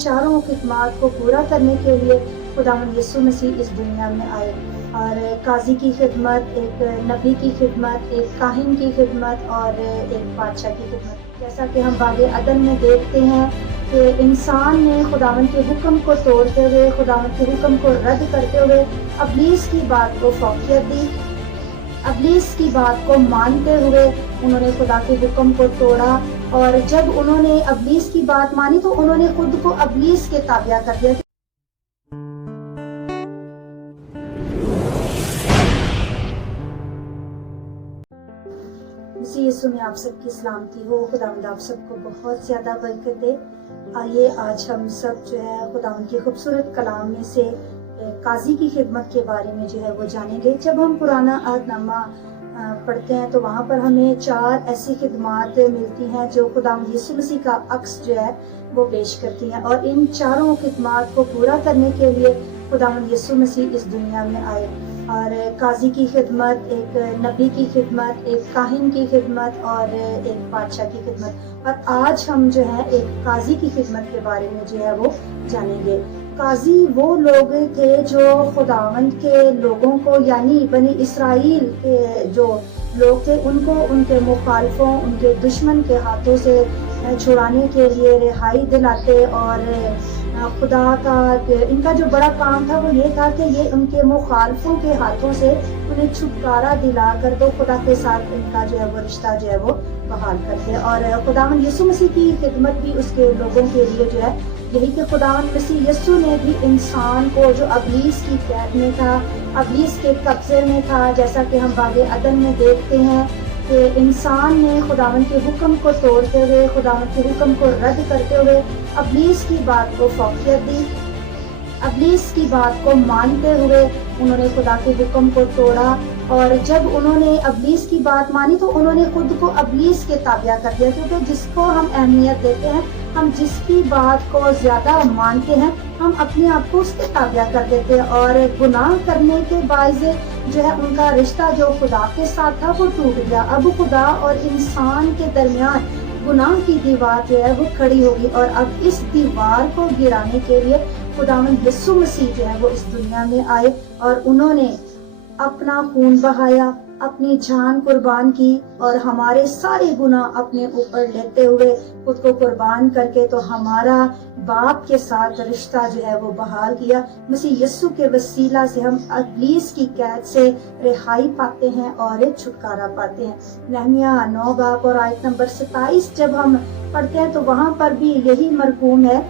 चारों खिदमत को पूरा करने के लिए खुदावंद यीशु मसीह इस दुनिया में आए और काजी की खिदमत, एक नबी की खिदमत, एक काहिन की खिदमत और एक बादशाह की खिदमत। जैसा कि हम बागे अदन में देखते हैं कि इंसान ने खुदावंद के हुक्म को तोड़ते हुए, खुदावंद के हुक्म को रद्द करते हुए अबलीस की बात को फौकियत दी। अबलीस की बात को मानते हुए उन्होंने खुदा के हुक्म को तोड़ा और जब उन्होंने अबलीस की बात मानी तो उन्होंने खुद को अबलीस के ताबिया कर दिया। मसीह यीशु में आप सबकी सलामती हो। खुदावंद आप सबको बहुत ज्यादा बरकत दे। आइए आज हम सब जो है खुदावंद की खूबसूरत कलाम में से काजी की खिदमत के बारे में जो है वो जानेंगे। जब हम पुराना अहदनामा पढ़ते हैं तो वहाँ पर हमें 4 ऐसी खिदमत मिलती हैं जो खुदावंद यीशु मसीह का अक्स जो है वो पेश करती हैं और इन चारों खिदमत को पूरा करने के लिए खुदावंद यीशु मसीह इस दुनिया में आए और काजी की खिदमत, एक नबी की खिदमत, एक काहिन की खिदमत और एक बादशाह की खिदमत। और आज हम जो है एक काजी की खिदमत के बारे में जो है वो जानेंगे। काजी वो लोग थे जो खुदावंद के लोगों को यानी बनी इसराइल के जो लोग थे उनको उनके मुखालफों, उनके दुश्मन के हाथों से छुड़ाने के लिए रिहाई दिलाते और खुदा का इनका जो बड़ा काम था वो ये था कि ये उनके मुखालफों के हाथों से उन्हें छुटकारा दिलाकर तो खुदा के साथ इनका जो है वो रिश्ता जो है वो बहाल करते। और खुदावंद यीशु मसीह की खिदमत भी उसके लोगों के लिए जो है यही कि खुदावंद मसीह यीशु ने भी इंसान को जो अबलीस की कैद में था, अबलीस के कब्जे में था, जैसा कि हम बागे अदन में देखते हैं कि इंसान ने खुदावंद के हुक्म को तोड़ते हुए, खुदावंद के हुक्म को रद्द करते हुए अबलीस की बात को फौकियत दी। अबलीस की बात को मानते हुए उन्होंने खुदा के हुक्म को तोड़ा और जब उन्होंने अबलीस की बात मानी तो उन्होंने खुद को अबलीस के ताबिया कर दिया। क्योंकि जिसको हम अहमियत देते हैं, हम जिसकी बात को ज्यादा मानते हैं, हम अपने आप को उसके ताबिया कर देते हैं और गुनाह करने के बायस जो है उनका रिश्ता जो खुदा के साथ था वो टूट गया। अब खुदा और इंसान के दरमियान गुनाह की दीवार जो है वो खड़ी होगी और अब इस दीवार को गिराने के लिए खुदावंद यीशु मसीह जो है वो इस दुनिया में आए और उन्होंने अपना खून बहाया, अपनी जान कुर्बान की और हमारे सारे गुनाह अपने ऊपर लेते हुए खुद को कुर्बान करके तो हमारा बाप के साथ रिश्ता जो है वो बहाल किया। मसीह यीशु के वसीला से हम अबलीस की कैद से रिहाई पाते हैं और छुटकारा पाते हैं। नहमिया 9 बाब और आयत नंबर 27 जब हम पढ़ते हैं तो वहाँ पर भी यही मरकूम है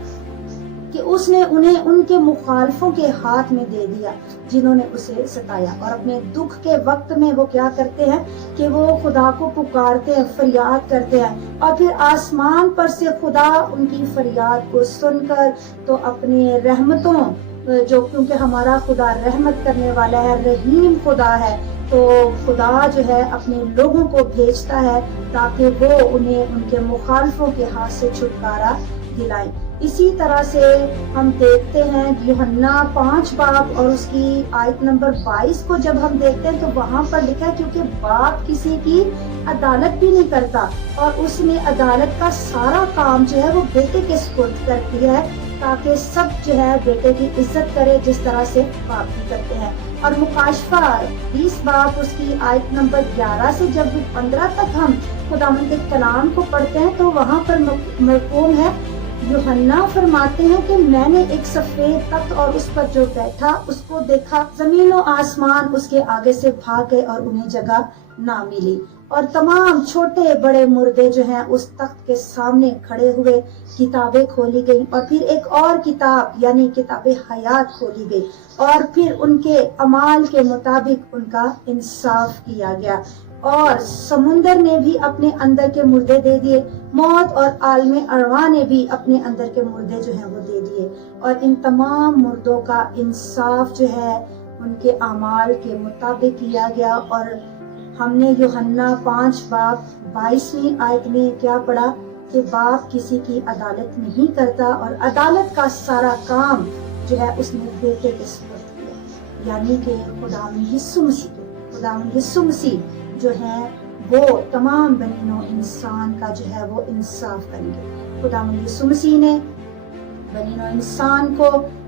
कि उसने उन्हें उनके मुखालफों के हाथ में दे दिया जिन्होंने उसे सताया। और अपने दुख के वक्त में वो क्या करते हैं कि वो खुदा को पुकारते हैं, फरियाद करते हैं और फिर आसमान पर से खुदा उनकी फरियाद को सुनकर तो अपने रहमतों जो क्योंकि हमारा खुदा रहमत करने वाला है, रहीम खुदा है, तो खुदा जो है अपने लोगों को भेजता है ताकि वो उन्हें उनके मुखालफों के हाथ से छुटकारा दिलाए। इसी तरह से हम देखते हैं यूहन्ना 5 बाब और उसकी आयत नंबर 22 को जब हम देखते हैं तो वहाँ पर लिखा है क्योंकि बाप किसी की अदालत भी नहीं करता और उसने अदालत का सारा काम जो है वो बेटे के सुपुर्द कर दिया है ताकि सब जो है बेटे की इज्जत करे जिस तरह से बाप भी करते हैं। और मुकाशफा 20 बाब उसकी आयत नंबर 11 से जब 15 तक हम खुदावंद के कलाम को पढ़ते हैं तो वहाँ पर मरकूम है, यूहन्ना फरमाते हैं कि मैंने एक सफेद तख्त और उस पर जो बैठा उसको देखा, जमीन और आसमान उसके आगे से भाग गए और उन्हें जगह ना मिली और तमाम छोटे बड़े मुर्दे जो हैं उस तख्त के सामने खड़े हुए, किताबें खोली गई और फिर एक और किताब यानी किताबे हयात खोली गई और फिर उनके अमाल के मुताबिक उनका इंसाफ किया गया और समुंदर ने भी अपने अंदर के मुर्दे दे दिए, मौत और आलमे अरवा ने भी अपने अंदर के मुर्दे जो हैं वो दे दिए और इन तमाम मुर्दों का इंसाफ जो है उनके अमाल के मुताबिक किया गया। और हमने यूहन्ना 5 बाब 22वीं आयत में क्या पढ़ा कि बाप किसी की अदालत नहीं करता और अदालत का सारा काम जो है उसने बेटे के सुपुर्द किया, यानी कि खुदावंद यीशु मसीह जो है वो तमाम बनीनो इंसान का जो है वो इंसाफ करेंगे। खुदावंद यीशु मसीह ने बनी नौ इंसान को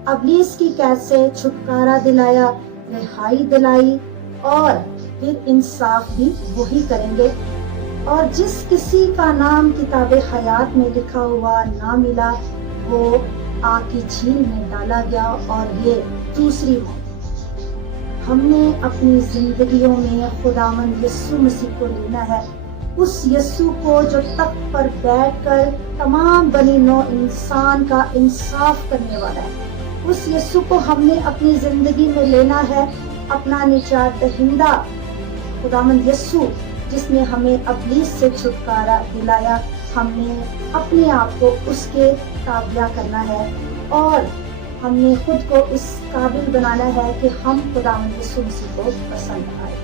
अबलीस की कैद से छुटकारा दिलाया, रिहाई दिलाई और फिर इंसाफ भी वही करेंगे। और जिस किसी का नाम किताब हयात में लिखा हुआ ना मिला वो आग की झील में डाला गया। और ये दूसरी मौत। हमने अपनी जिंदगियों में खुदावंद यीशु मसीह को लेना है, उस यीशु को जो तख्त पर बैठकर तमाम बनी नौ इंसान का इंसाफ करने वाला है। उस यीशु को हमने अपनी जिंदगी में लेना है, अपना निजात दहिंदा खुदावंद यीशु जिसने हमें अबलीस से छुटकारा दिलाया। हमने अपने आप को उसके ताबिया करना है और हमने खुद को इस काबिल बनाना है कि हम खुदावंद यीशु मसीह को पसंद आए।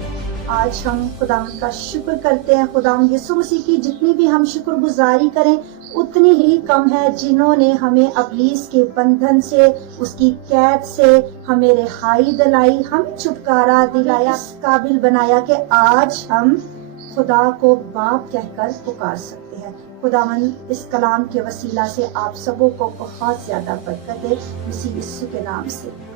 आज हम खुदावंद का शुक्र करते हैं। खुदावंद यीशु मसीह की जितनी भी हम शुक्रगुजारी करें उतनी ही कम है, जिन्होंने हमें अबलीस के बंधन से, उसकी कैद से हमें रिहाई दिलाई, हमें छुटकारा दिलाया, इस काबिल बनाया कि आज हम खुदा को बाप कहकर पुकार सकते हैं। खुदावंद इस कलाम के वसीला से आप सबों को बहुत ज्यादा बरकत दे, इसी यीशु के नाम से।